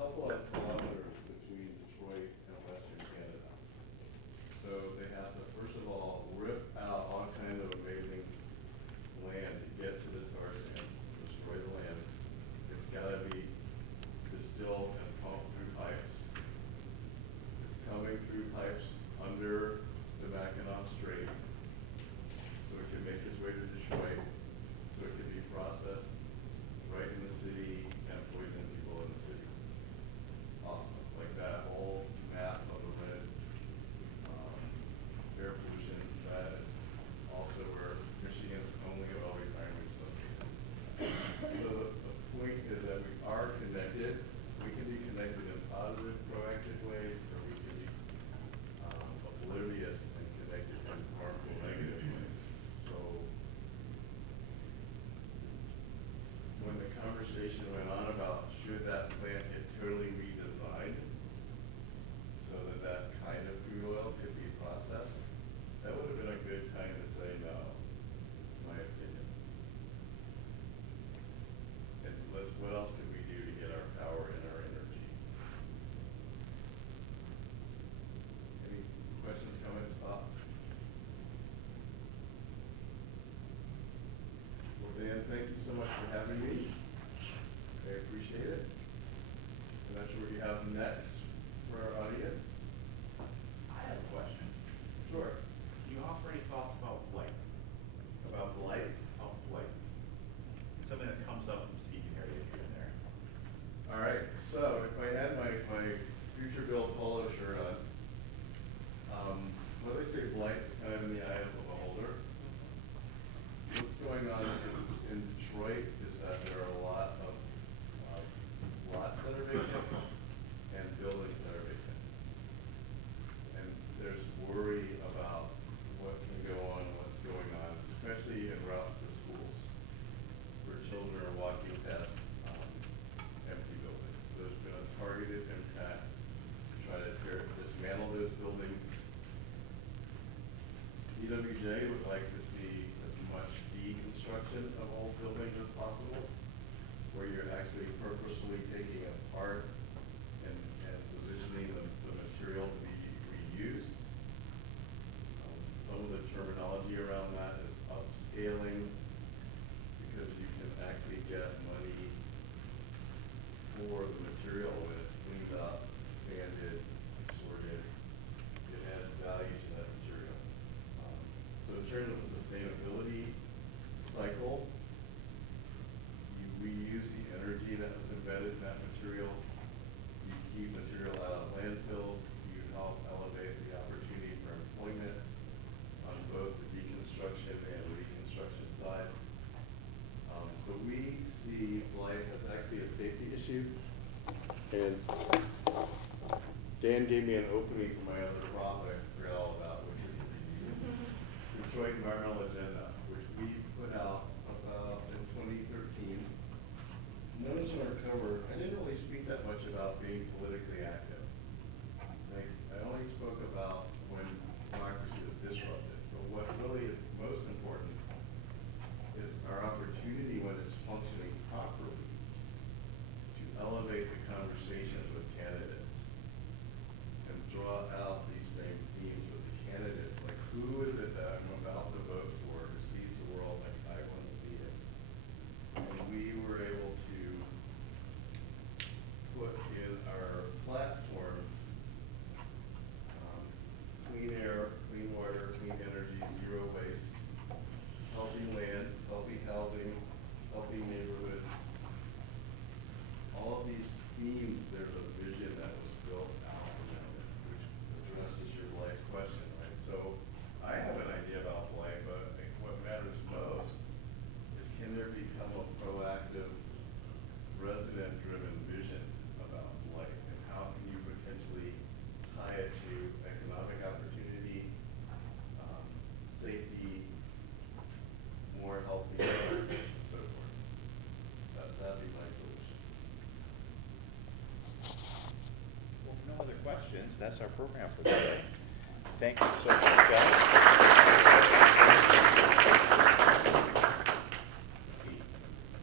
couple of kilometers between Detroit and Western Canada. So they have to, first of all, rip out all kind of amazing land to get to the tar sands, destroy the land. It's gotta be distilled and pumped through pipes. It's coming through pipes under the Mackinac Strait, so it can make its way to Detroit, so it can be processed right in the city and poison people in the city. Awesome, like that whole map of the red air pollution, that is also where Michigan's only oil refinery is located. So the point is that we are connected. We can be connected in positive, proactive ways, or we can be oblivious and connected in harmful, negative ways. So when the conversation went on about should that plant get totally redesigned so that that kind of crude oil could be processed, that would have been a good time to say no, in my opinion. And what else could we do to get our power and our energy? Any questions, comments, thoughts? Well, Dan, thank you so much for having me. I appreciate it. I'm not sure what you have next for our audience. I have a question. Sure. Do you offer any thoughts about blight? About blight? About blight. It's something that comes up from seeking area here and there. All right, so if I had my future Bill Polo shirt on, what do they say, blight is kind of in the eye of the beholder. What's going on in Detroit is that there are a lot of lots that are vacant and buildings that are vacant. And there's worry about what can go on, what's going on, especially in routes to schools, where children are walking past empty buildings. So there's been a targeted impact to try to dismantle those buildings. EWJ would like to see as much deconstruction of old buildings as possible, where you're actually purposefully taking apart and positioning the material to be reused. Some of the terminology around that is upscaling, because you can actually get money for the material when it's cleaned up, sanded, sorted. It adds value to that material. So in terms of the sustainability cycle, you reuse the energy that was embedded in that material. You keep material out of landfills. You help elevate the opportunity for employment on both the deconstruction and reconstruction side. So we see blight as actually a safety issue. And Dan gave me an opening for my other prop I forgot all about, which is the Detroit Environmental Agenda, which we put out about in 2013. Notice on our cover, I didn't really speak that much about being politically active. I only spoke about when democracy is disrupted. But what really is most important is our opportunity when it's functioning properly to elevate the conversations with candidates and draw out these same themes with the candidates. Like, who is it that I'm about to vote for who sees the world like I want to see it? And we were able to put in our platform clean air, clean water, clean energy, zero waste, healthy land, healthy housing, healthy neighborhoods. All of these themes, there's a vision that was built out around it, which addresses your life question, right? So I have an idea about blight, but I think what matters most is, can there become a proactive, resident-driven vision about blight? And how can you potentially tie it to economic opportunity, safety, more healthy environment, and so forth? That'd be my solution. Well, if no other questions, that's our program for today. Thank you so much, guys.